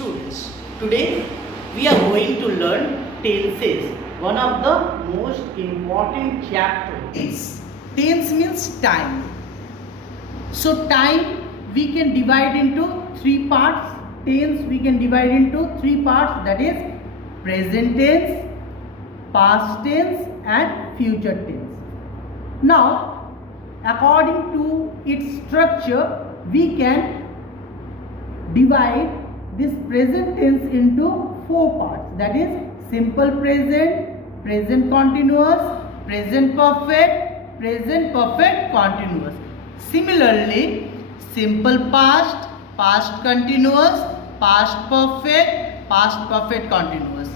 students, today we are going to learn tenses, one of the most important chapters. Tense means time. So time we can divide into three parts. Tense we can divide into three parts, that is present tense, past tense and future tense. Now according to its structure we can divide this present tense into four parts, that is simple present, present continuous, present perfect continuous. Similarly, simple past, past continuous, past perfect continuous.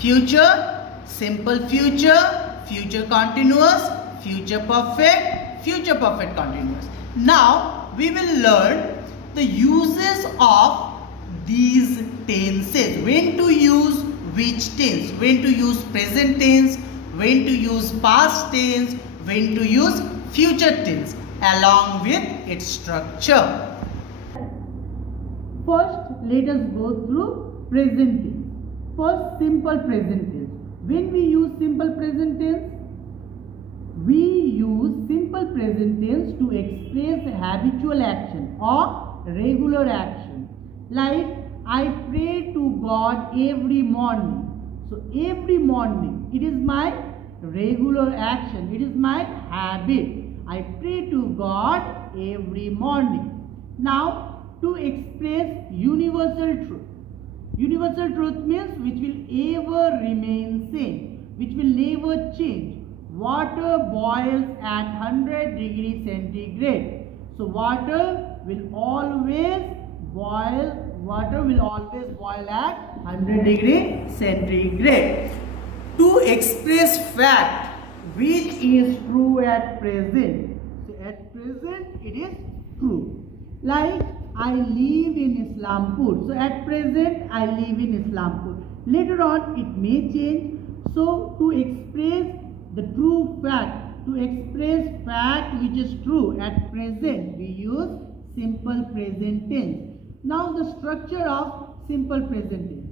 Future, simple future, future continuous, future perfect continuous. Now we will learn the uses of these tenses, when to use which tense, when to use present tense, when to use past tense, when to use future tense, along with its structure. First, let us go through present tense. First, simple present tense. When we use simple present tense, we use simple present tense to express habitual action or regular action, like I pray to God every morning. So every morning, it is my regular action, it is my habit. I pray to God every morning. Now to express universal truth. Universal truth means which will ever remain same, which will never change. Water boils at 100 degrees centigrade. So water will always boil at 100 degrees centigrade. To express fact which is true at present. So at present it is true. Like I live in Islampur. So at present I live in Islampur. Later on it may change. So to express the true fact, to express fact which is true at present, we use simple present tense. Now the structure of simple present tense.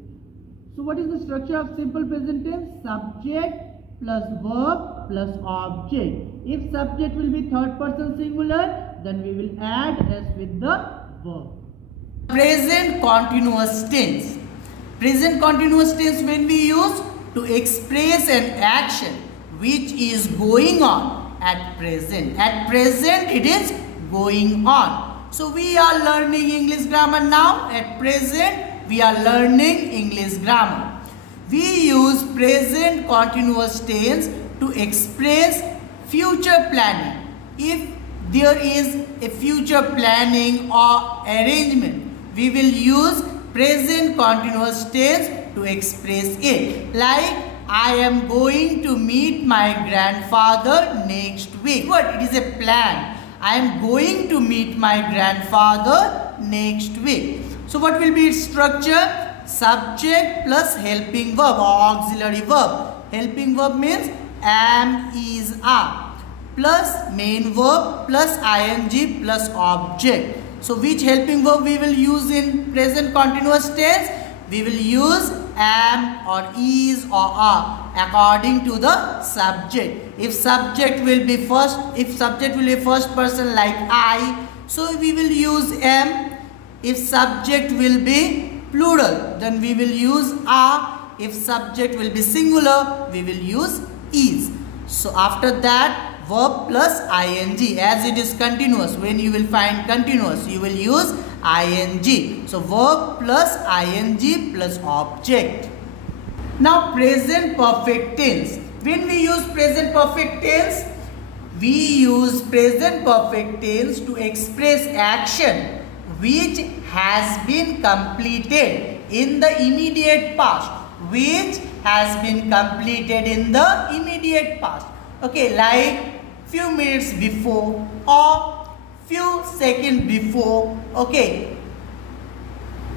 So what is the structure of simple present tense? Subject plus verb plus object. If subject will be third person singular, then we will add s with the verb. Present continuous tense. Present continuous tense when we use to express an action which is going on at present. At present it is going on. So we are learning English grammar now. At present we are learning English grammar. We use present continuous tense to express future planning. If there is a future planning or arrangement, we will use present continuous tense to express it. Like I am going to meet my grandfather next week. What? It is a plan. I am going to meet my grandfather next week. So what will be its structure? Subject plus helping verb or auxiliary verb. Helping verb means am, is, are, plus main verb plus ing plus object. So which helping verb we will use in present continuous tense? We will use am or is or are according to the subject. If subject will be first person like I, so we will use am. If subject will be plural, then we will use are. If subject will be singular, we will use is. So after that, verb plus ing, as it is continuous. When you will find continuous, you will use ing. So verb plus ing plus object. Now present perfect tense. When we use present perfect tense, we use present perfect tense to express action which has been completed in the immediate past. Which has been completed in the immediate past. Okay, like few minutes before or few seconds before. Okay,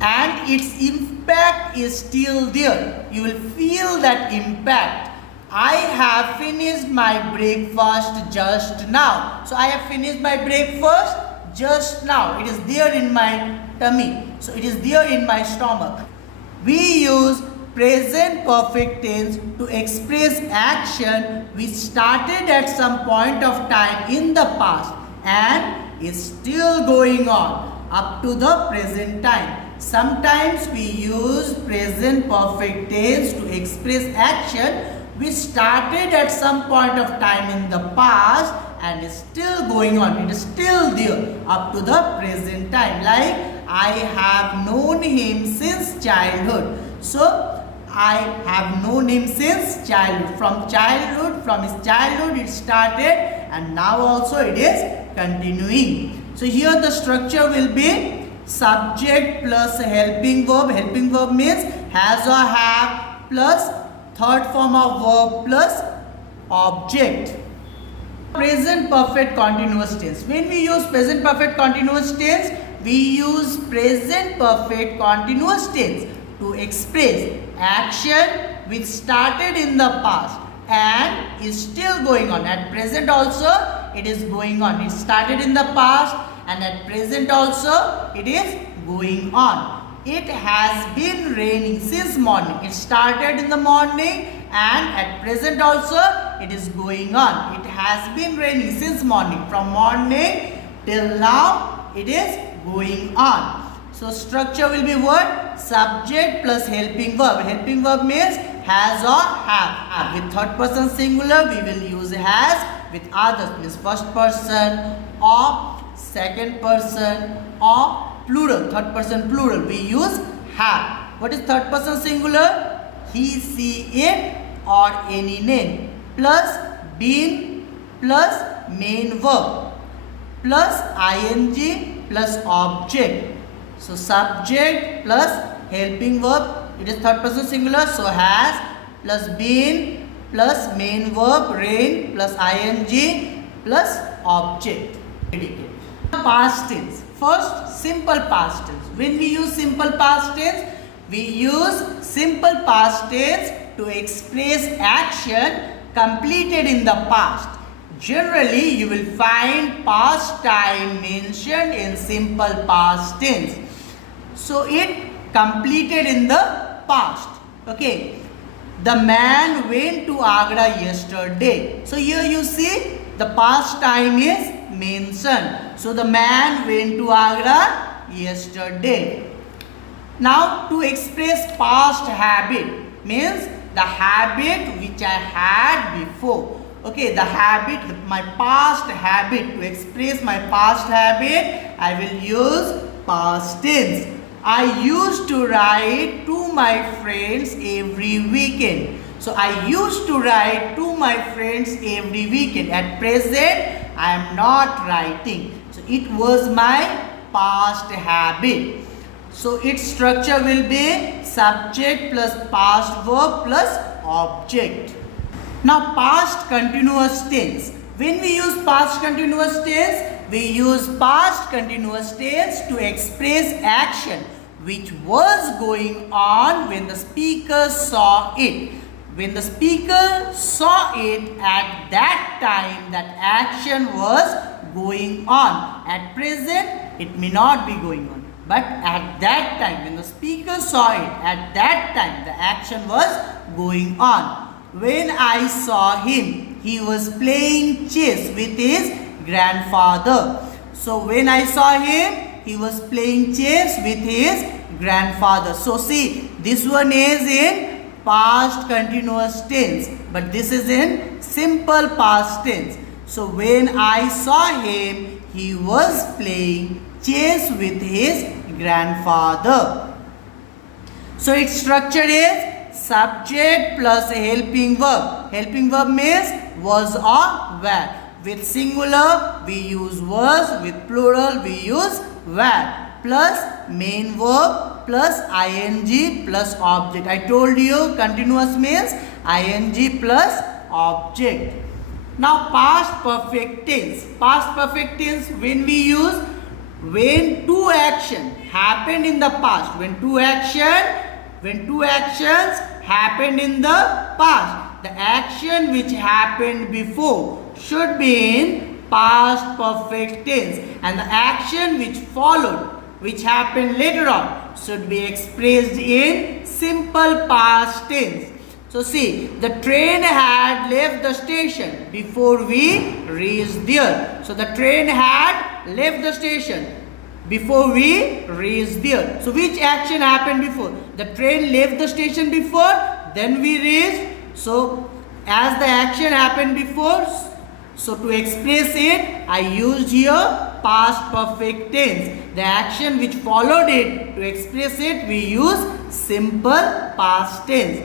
and its impact is still there. You will feel that impact. I have finished my breakfast just now. So I have finished my breakfast just now. It is there in my tummy. So it is there in my stomach. We use present perfect tense to express action which started at some point of time in the past and is still going on up to the present time. Sometimes we use present perfect tense to express action which started at some point of time in the past and is still going on. It is still there up to the present time. Like, I have known him since childhood. So, I have known him since childhood. From his childhood it started and now also it is continuing. So, here the structure will be subject plus helping verb. Helping verb means has or have plus third form of verb plus object. Present perfect continuous tense. When we use present perfect continuous tense, we use present perfect continuous tense to express action which started in the past and is still going on. At present also it is going on. It started in the past and at present also it is going on. It has been raining since morning. It started in the morning and at present also it is going on. It has been raining since morning. From morning till now it is going on. So structure will be what? Subject plus helping verb. Helping verb means has or have. With third person singular we will use has. With others means first person or second person or plural, third person plural, we use have. What is third person singular? He, she, it or any name plus been plus main verb plus ing plus object. So subject plus helping verb, it is third person singular, so has plus been plus main verb rain plus ing plus object. Past tense. First, simple past tense. When we use simple past tense, we use simple past tense to express action completed in the past. Generally, you will find past time mentioned in simple past tense. So, it completed in the past. Okay. The man went to Agra yesterday. So, here you see the past time is mentioned. So, the man went to Agra yesterday. Now, to express past habit means the habit which I had before. Okay, the habit, my past habit. To express my past habit, I will use past tense. I used to write to my friends every weekend. So, I used to write to my friends every weekend. At present, I am not writing. So, it was my past habit. So, its structure will be subject plus past verb plus object. Now, past continuous tense. When we use past continuous tense, we use past continuous tense to express action which was going on when the speaker saw it. When the speaker saw it, at that time that action was going on. At present, it may not be going on. But at that time, when the speaker saw it, at that time the action was going on. When I saw him, he was playing chess with his grandfather. So when I saw him, he was playing chess with his grandfather. So see, this one is in past continuous tense, but this is in simple past tense. So when I saw him, he was playing chess with his grandfather. So its structure is subject plus helping verb. Helping verb means was or were. With singular we use was, with plural we use were, plus main verb plus ing plus object. I told you continuous means ing plus object. Now past perfect tense. Past perfect tense, when we use when two actions happened in the past. When two actions happened in the past, the action which happened before should be in past perfect tense, and the action which followed, which happened later on, should be expressed in simple past tense. So see, the train had left the station before we reached there. So the train had left the station before we reached there. So which action happened before? The train left the station before, then we reached. So as the action happened before, so to express it, I used here past perfect tense. The action which followed it, to express it, we use simple past tense.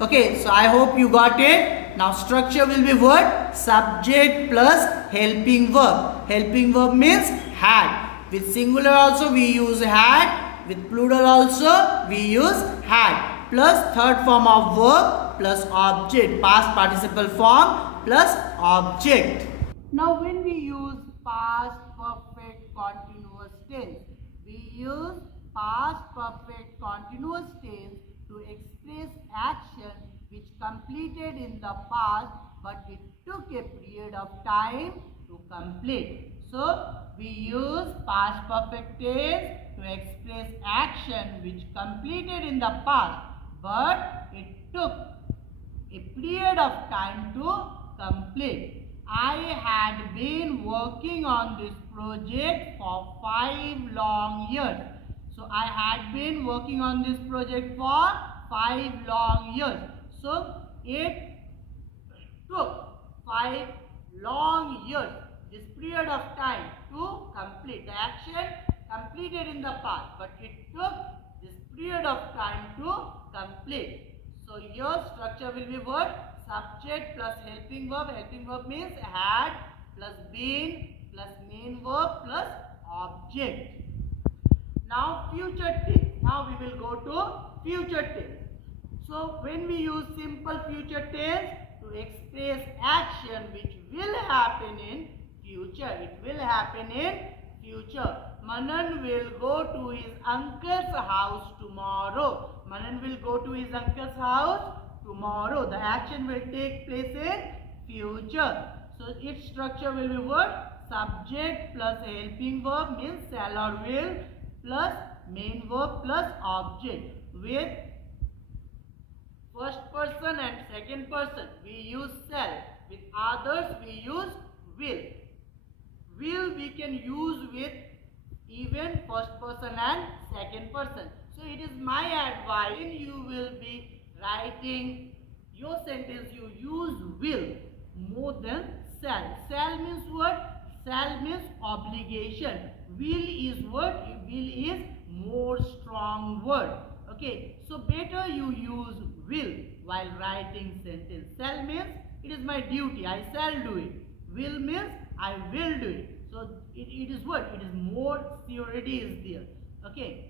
Okay, so I hope you got it. Now structure will be what? Subject plus helping verb. Helping verb means had. With singular also we use had. With plural also we use had. Plus third form of verb plus object. Past participle form plus object. Now when we use past perfect continuous tense, we use past perfect continuous tense to express action which completed in the past but it took a period of time to complete. So we use past perfect tense to express action which completed in the past but it took a period of time to complete. I had been working on this project for 5 long years. So I had been working on this project for 5 long years. So it took 5 long years, this period of time, to complete. The action completed in the past, but it took this period of time to complete. So your structure will be what? Subject plus helping verb. Helping verb means had plus been plus main verb plus object. Now future tense. Now we will go to future tense. So when we use simple future tense to express action which will happen in future. It will happen in future. Manan will go to his uncle's house tomorrow. Manan will go to his uncle's house tomorrow. The action will take place in future. So its structure will be what? Subject plus helping verb means shall or will plus main verb plus object. With first person and second person we use shall. With others we use will. Will we can use with even first person and second person. So it is my advice, when you will be writing your sentence, you use will more than shall. Shall means what? Shall means obligation. Will is what? Will is more strong word. Okay, so better you use will while writing sentence. Shall means it is my duty, I shall do it. Will means I will do it. So it is what? It is more surety is there. Okay.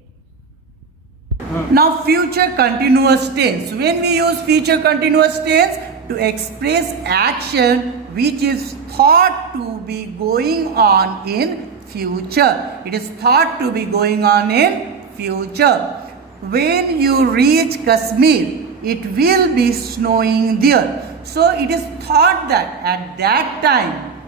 Now future continuous tense. When we use future continuous tense to express action which is thought to be going on in future. It is thought to be going on in future. When you reach Kashmir, it will be snowing there. So it is thought that at that time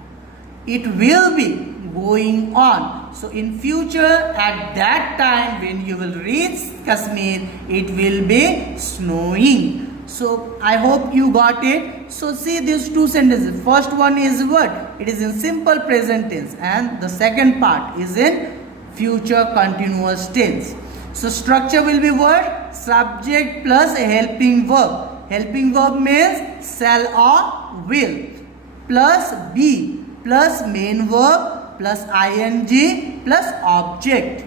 it will be going on. So in future, at that time when you will reach Kashmir, it will be snowing. So I hope you got it. So see these two sentences. First one is what? It is in simple present tense and the second part is in future continuous tense. So structure will be what? Subject plus a helping verb. Helping verb means shall or will plus be plus main verb plus ing plus object.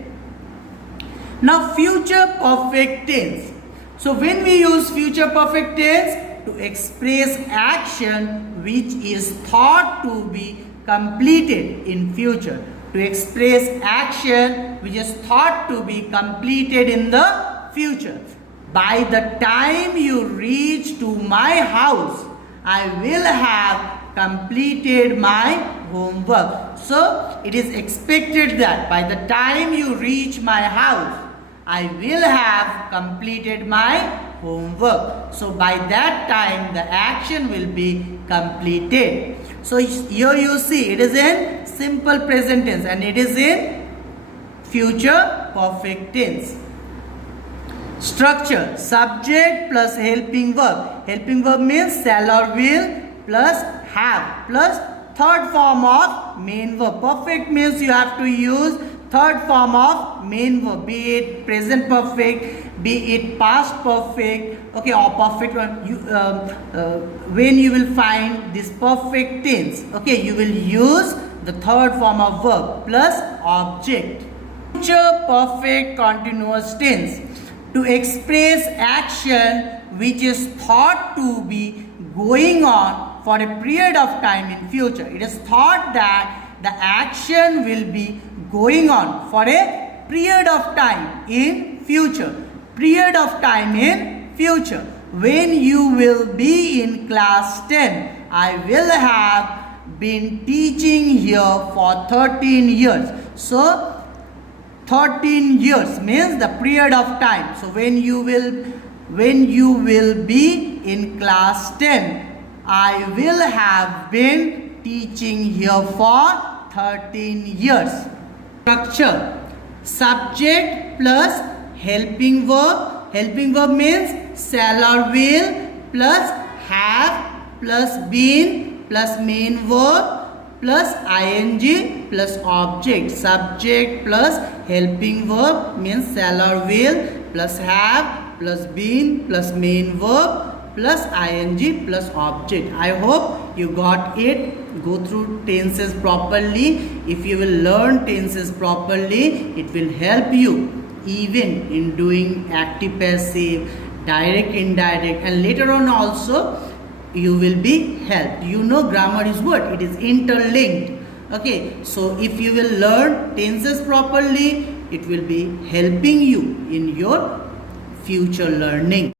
Now future perfect tense. So when we use future perfect tense to express action which is thought to be completed in future. To express action which is thought to be completed in the future. By the time you reach to my house, I will have completed my homework. So it is expected that by the time you reach my house, I will have completed my homework. So by that time the action will be completed. So here you see it is in simple present tense and it is in future perfect tense. Structure. Subject plus helping verb. Helping verb means shall or will plus have plus third form of main verb. Perfect means you have to use third form of main verb, be it present perfect, be it past perfect, okay, or perfect one. When you will find this perfect tense, okay, you will use the third form of verb plus object. Future perfect continuous tense. To express action which is thought to be going on for a period of time in future. It is thought that the action will be going on for a period of time in future. Period of time in future. When you will be in class 10, I will have been teaching here for 13 years. So 13 years means the period of time. So when you will be in class 10, I will have been teaching here for 13 years. Structure. Subject plus helping verb. Helping verb means shall or will plus have plus been plus main verb plus ing plus object. Subject plus helping verb means shall or will plus have plus been plus main verb plus ing plus object. I hope you got it. Go through tenses properly. If you will learn tenses properly, it will help you even in doing active passive, direct indirect, and later on also you will be helped. You know grammar is what? It is interlinked. Okay, so if you will learn tenses properly, it will be helping you in your future learning.